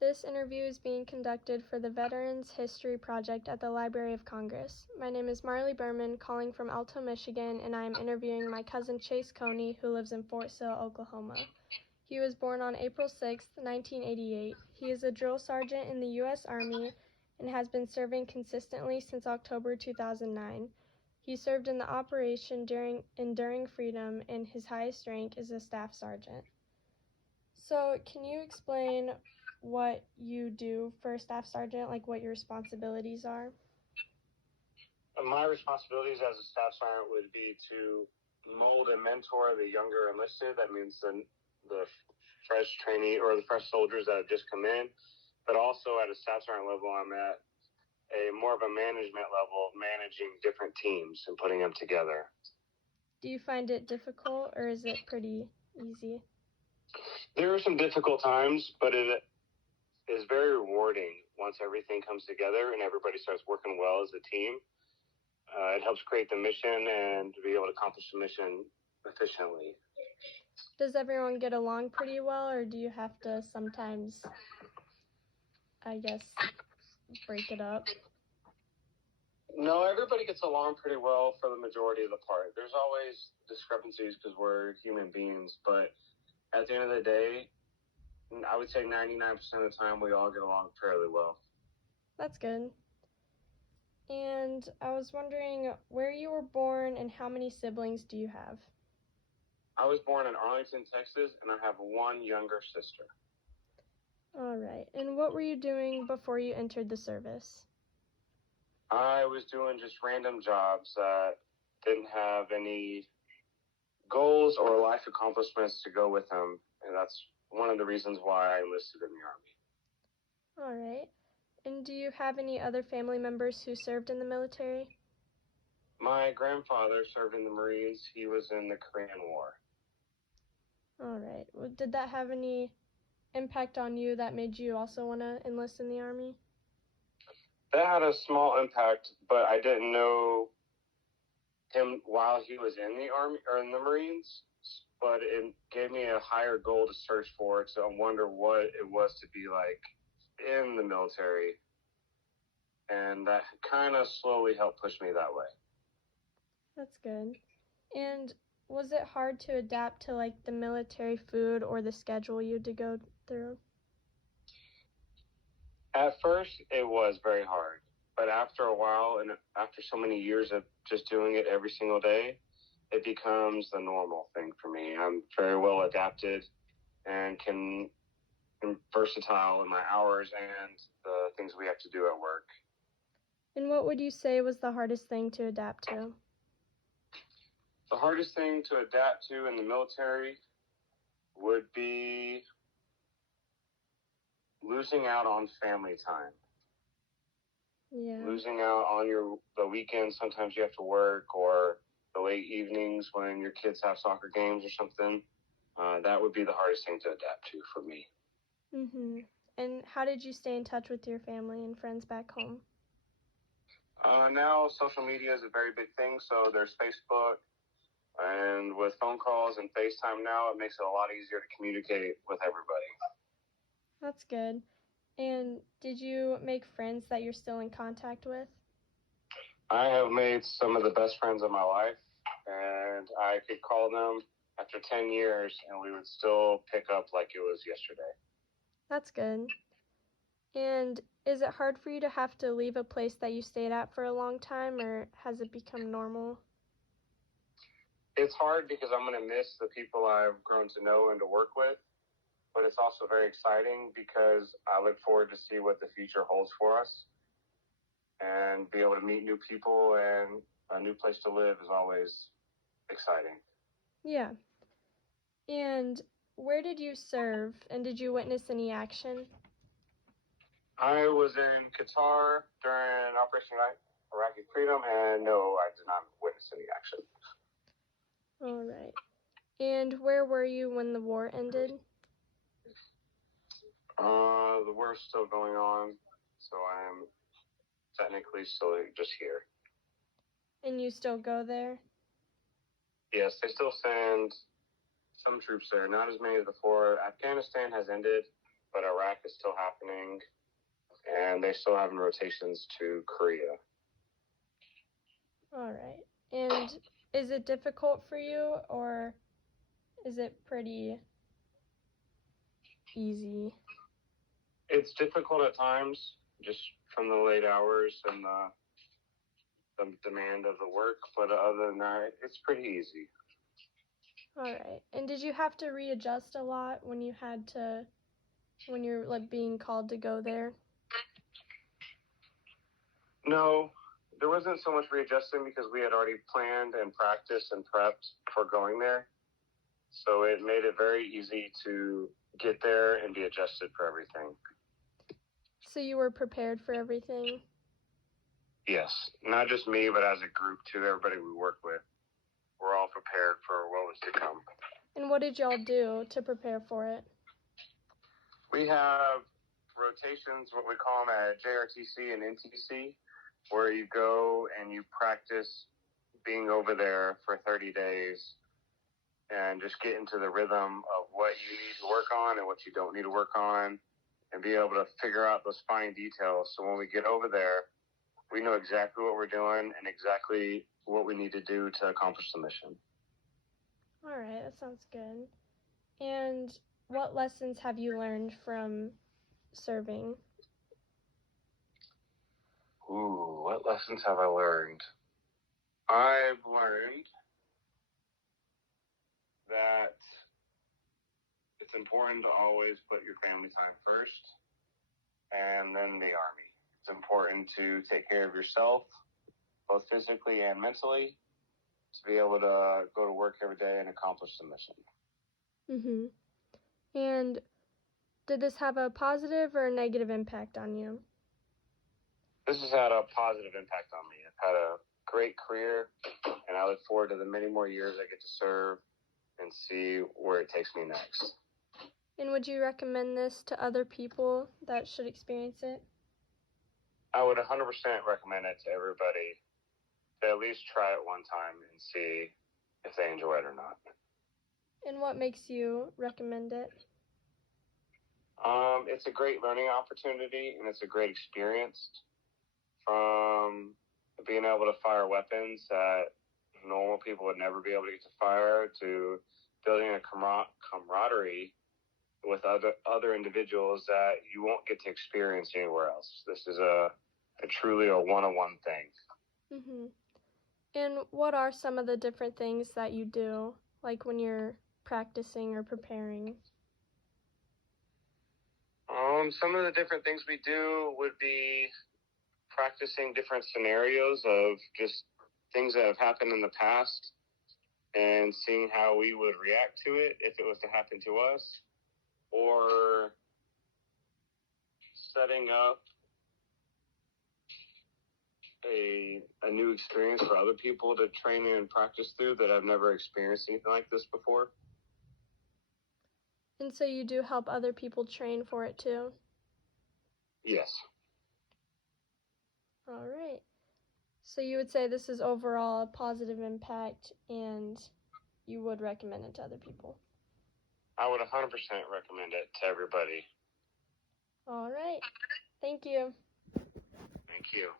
This interview is being conducted for the Veterans History Project at the Library of Congress. My name is Marley Berman, calling from Alto, Michigan, and I am interviewing my cousin Chase Coney, who lives in Fort Sill, Oklahoma. He was born on April 6, 1988. He is a drill sergeant in the U.S. Army and has been serving consistently since October 2009. He served in the Operation Enduring Freedom, and his highest rank is a staff sergeant. So, can you explain what you do for a staff sergeant, like what your responsibilities are? My responsibilities as a staff sergeant would be to mold and mentor the younger enlisted. That means the fresh trainee or the fresh soldiers that have just come in. But also at a staff sergeant level, I'm at a more of a management level, managing different teams and putting them together. Do you find it difficult, or is it pretty easy? There are some difficult times, but it is very rewarding once everything comes together and everybody starts working well as a team. It helps create the mission and to be able to accomplish the mission efficiently. Does everyone get along pretty well, or do you have to sometimes, break it up? No, everybody gets along pretty well for the majority of the part. There's always discrepancies because we're human beings, but at the end of the day, I would say 99% of the time we all get along fairly well. That's good. And I was wondering where you were born and how many siblings do you have? I was born in Arlington, Texas, and I have one younger sister. All right. And what were you doing before you entered the service? I was doing just random jobs that didn't have any goals or life accomplishments to go with them, and that's one of the reasons why I enlisted in the Army. All right. And do you have any other family members who served in the military? My grandfather served in the Marines. He was in the Korean War. All right. Well, did that have any impact on you that made you also want to enlist in the Army? That had a small impact, but I didn't know him while he was in the Army or in the Marines. But it gave me a higher goal to search for, to wonder what it was to be like in the military. And that kind of slowly helped push me that way. That's good. And was it hard to adapt to like the military food or the schedule you had to go through? At first, it was very hard. But after a while, and after so many years of just doing it every single day, it becomes the normal thing for me. I'm very well adapted and versatile in my hours and the things we have to do at work. And what would you say was the hardest thing to adapt to? The hardest thing to adapt to in the military would be losing out on family time. Yeah. Losing out on the weekends. Sometimes you have to work, or the late evenings when your kids have soccer games or something. That would be the hardest thing to adapt to for me. Mhm. And how did you stay in touch with your family and friends back home? Now social media is a very big thing, so there's Facebook, and with phone calls and FaceTime now, it makes it a lot easier to communicate with everybody. That's good. And did you make friends that you're still in contact with? I have made some of the best friends of my life, and I could call them after 10 years, and we would still pick up like it was yesterday. That's good. And is it hard for you to have to leave a place that you stayed at for a long time, or has it become normal? It's hard because I'm going to miss the people I've grown to know and to work with, but it's also very exciting because I look forward to see what the future holds for us, and be able to meet new people and a new place to live is always exciting. Yeah. And where did you serve, and did you witness any action? I was in Qatar during Operation Iraqi Freedom, and no, I did not witness any action. All right. And where were you when the war ended? The war's still going on, so I am technically still just here. And you still go there? Yes, they still send some troops there, not as many as before. Afghanistan has ended, but Iraq is still happening, and they still having rotations to Korea. All right. And is it difficult for you, or is it pretty easy? It's difficult at times, just from the late hours and the demand of the work, but other than that, it's pretty easy. All right. And did you have to readjust a lot when you're like being called to go there? No, there wasn't so much readjusting because we had already planned and practiced and prepped for going there. So it made it very easy to get there and be adjusted for everything. So you were prepared for everything? Yes, not just me, but as a group too, everybody we work with. We're all prepared for what was to come. And what did y'all do to prepare for it? We have rotations, what we call them at JRTC and NTC, where you go and you practice being over there for 30 days and just get into the rhythm of what you need to work on and what you don't need to work on and be able to figure out those fine details. So when we get over there, we know exactly what we're doing and exactly what we need to do to accomplish the mission. All right, that sounds good. And what lessons have you learned from serving? Ooh, what lessons have I learned? I've learned that it's important to always put your family time first and then the Army. It's important to take care of yourself, both physically and mentally, to be able to go to work every day and accomplish the mission. Mm-hmm. And did this have a positive or a negative impact on you? This has had a positive impact on me. I've had a great career, and I look forward to the many more years I get to serve and see where it takes me next. And would you recommend this to other people that should experience it? I would 100% recommend it to everybody to at least try it one time and see if they enjoy it or not. And what makes you recommend it? It's a great learning opportunity, and it's a great experience, from being able to fire weapons that normal people would never be able to get to fire, to building a camaraderie with other individuals that you won't get to experience anywhere else. This is a truly a one-on-one thing. Mm-hmm. And what are some of the different things that you do, like when you're practicing or preparing? Some of the different things we do would be practicing different scenarios of just things that have happened in the past and seeing how we would react to it if it was to happen to us, or setting up a new experience for other people to train and practice through that have never experienced anything like this before. And so you do help other people train for it too? Yes. All right. So you would say this is overall a positive impact and you would recommend it to other people? I would 100% recommend it to everybody. All right. Thank you. Thank you.